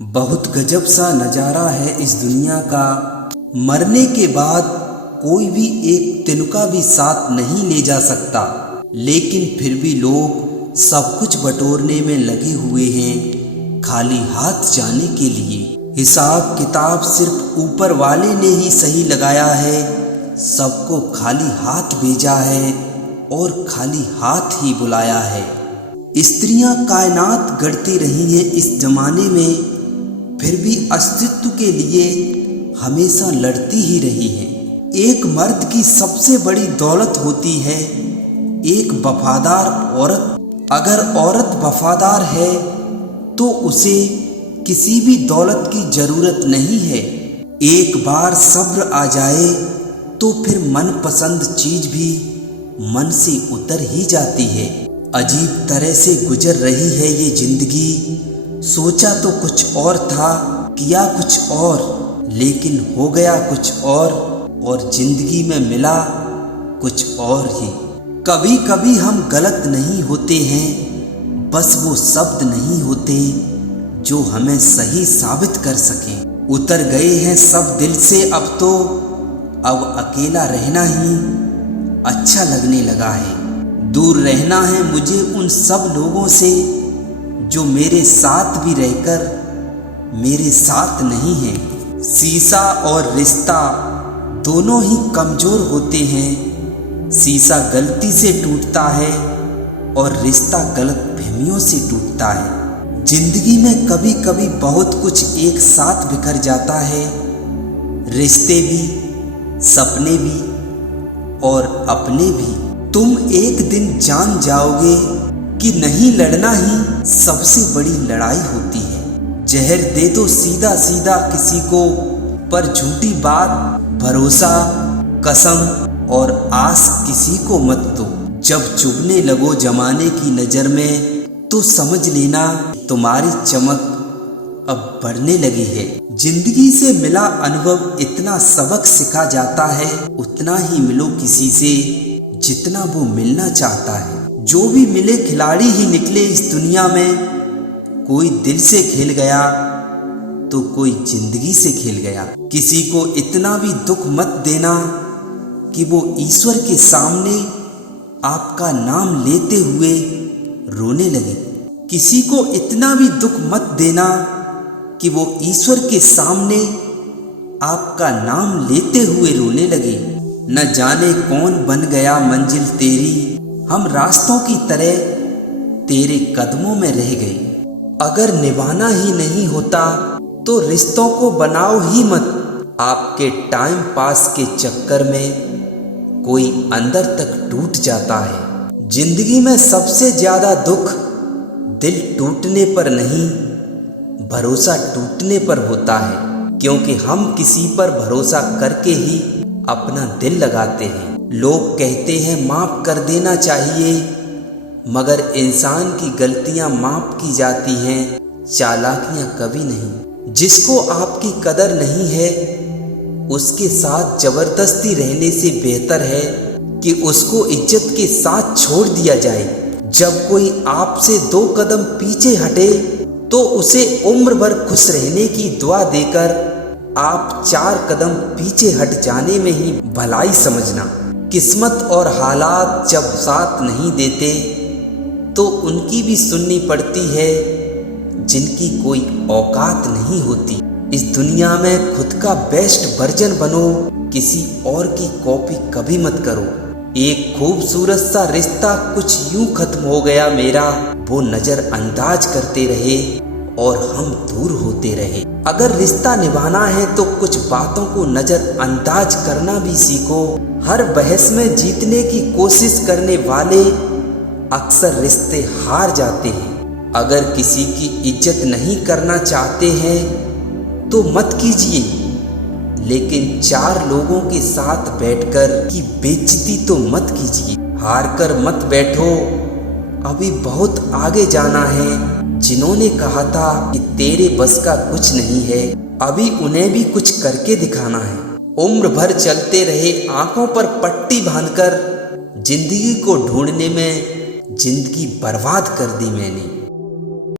बहुत गजब सा नज़ारा है इस दुनिया का। मरने के बाद कोई भी एक तिनका भी साथ नहीं ले जा सकता, लेकिन फिर भी लोग सब कुछ बटोरने में लगे हुए हैं, खाली हाथ जाने के लिए। हिसाब किताब सिर्फ ऊपर वाले ने ही सही लगाया है, सबको खाली हाथ भेजा है और खाली हाथ ही बुलाया है। स्त्रियां कायनात गढ़ती रही हैं इस जमाने में, फिर भी अस्तित्व के लिए हमेशा लड़ती ही रही है। एक मर्द की सबसे बड़ी दौलत होती है एक वफादार औरत। अगर औरत वफादार है तो उसे किसी भी दौलत की जरूरत नहीं है। एक बार सब्र आ जाए तो फिर मनपसंद चीज भी मन से उतर ही जाती है। अजीब तरह से गुजर रही है ये जिंदगी। सोचा तो कुछ और था, किया कुछ और, लेकिन हो गया कुछ और जिंदगी में मिला कुछ और ही। कभी कभी हम गलत नहीं होते हैं, बस वो शब्द नहीं होते जो हमें सही साबित कर सकें। उतर गए हैं सब दिल से अब अकेला रहना ही अच्छा लगने लगा है। दूर रहना है मुझे उन सब लोगों से जो मेरे साथ भी रहकर मेरे साथ नहीं है। शीशा और रिश्ता दोनों ही कमजोर होते हैं। शीशा गलती से टूटता है और रिश्ता गलतफहमियों से टूटता है। जिंदगी में कभी कभी बहुत कुछ एक साथ बिखर जाता है, रिश्ते भी, सपने भी और अपने भी। तुम एक दिन जान जाओगे कि नहीं लड़ना ही सबसे बड़ी लड़ाई होती है। जहर दे दो सीधा सीधा किसी को, पर झूठी बात, भरोसा, कसम और आस किसी को मत दो। जब चुभने लगो जमाने की नज़र में तो समझ लेना तुम्हारी चमक अब बढ़ने लगी है। जिंदगी से मिला अनुभव इतना सबक सिखा जाता है, उतना ही मिलो किसी से जितना वो मिलना चाहता है। जो भी मिले खिलाड़ी ही निकले इस दुनिया में। कोई दिल से खेल गया तो कोई जिंदगी से खेल गया। किसी को इतना भी दुख मत देना कि वो ईश्वर के सामने आपका नाम लेते हुए रोने लगे। किसी को इतना भी दुख मत देना कि वो ईश्वर के सामने आपका नाम लेते हुए रोने लगे। न जाने कौन बन गया मंजिल तेरी, हम रास्तों की तरह तेरे कदमों में रह गए। अगर निभाना ही नहीं होता तो रिश्तों को बनाओ ही मत। आपके टाइम पास के चक्कर में कोई अंदर तक टूट जाता है। जिंदगी में सबसे ज्यादा दुख दिल टूटने पर नहीं, भरोसा टूटने पर होता है, क्योंकि हम किसी पर भरोसा करके ही अपना दिल लगाते हैं। लोग कहते हैं माफ कर देना चाहिए, मगर इंसान की गलतियां माफ की जाती हैं, चालाकियां कभी नहीं। जिसको आपकी कदर नहीं है उसके साथ जबरदस्ती रहने से बेहतर है कि उसको इज्जत के साथ छोड़ दिया जाए। जब कोई आपसे 2 कदम पीछे हटे तो उसे उम्र भर खुश रहने की दुआ देकर आप 4 कदम पीछे हट जाने में ही भलाई समझना। किस्मत और हालात जब साथ नहीं देते तो उनकी भी सुननी पड़ती है जिनकी कोई औकात नहीं होती। इस दुनिया में खुद का बेस्ट वर्जन बनो, किसी और की कॉपी कभी मत करो। एक खूबसूरत सा रिश्ता कुछ यूं खत्म हो गया मेरा, वो नजरअंदाज करते रहे और हम दूर होते रहे। अगर रिश्ता निभाना है तो कुछ बातों को नजरअंदाज करना भी सीखो। हर बहस में जीतने की कोशिश करने वाले अक्सर रिश्ते हार जाते हैं। अगर किसी की इज्जत नहीं करना चाहते हैं तो मत कीजिए, लेकिन 4 लोगों के साथ बैठकर की बेइज्जती तो मत कीजिए। हार कर मत बैठो, अभी बहुत आगे जाना है। जिन्होंने कहा था कि तेरे बस का कुछ नहीं है, अभी उन्हें भी कुछ करके दिखाना है। उम्र भर चलते रहे आंखों पर पट्टी बांधकर, जिंदगी को ढूंढने में जिंदगी बर्बाद कर दी मैंने।